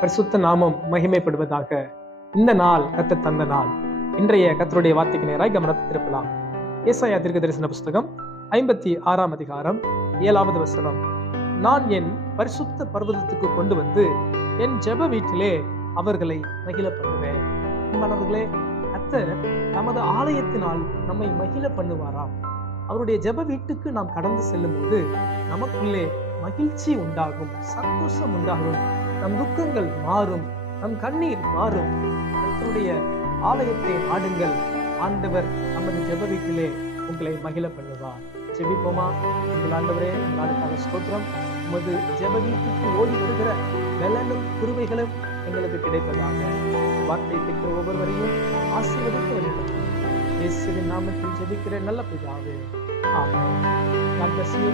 பரிசுத்த நாமம் மகிமைப்படுவதாக. இந்த நாள் கர்த்தர் தந்த நாள். இன்றைய கர்த்தருடைய வார்த்தைக்கு நேராய் கவனத்தை திருப்பலாம். ஏசாயா தீர்க்கதரிசன புஸ்தகம் 56ஆம் அதிகாரம் 7வது வசனம். நான் என் பரிசுத்த பர்வதத்துக்கு கொண்டு வந்து என் ஜெப வீட்டிலே அவர்களை மகிழ பண்ணுவேன். அன்பானவர்களே, கர்த்தர் நமது ஆலயத்தினால் நம்மை மகிழ பண்ணுவாராம். அவருடைய ஜெப வீட்டுக்கு நாம் கடந்து செல்லும் போது நமக்குள்ளே மகிழ்ச்சி உண்டாகும், சந்தோஷம் உண்டாகும், நம் துக்கங்கள் மாறும், நம் கண்ணீர் மாறும். கர்த்தருடைய ஆலயத்தை நாடுங்கள். ஆண்டவர் நமது ஜெப வீட்டிலே உங்களை மகிழ பண்ணுவார். ஜெபிப்போமா? உங்கள் ஆண்டவரே, நாளுக்கான ஸ்தோத்திரம். உமது ஜெப வீட்டுக்கு ஓடி வருகிற பலனும் கிருபைகளும் எங்களுக்கு கிடைப்பதாக. வார்த்தை கேட்கிற ஒவ்வொருவரையும் ஆசீர்வதித்து வருகிறது. இயேசுவின் நாமத்தில் ஜெபிக்கிற நல்ல பிதாவே, ஆமென். God bless you.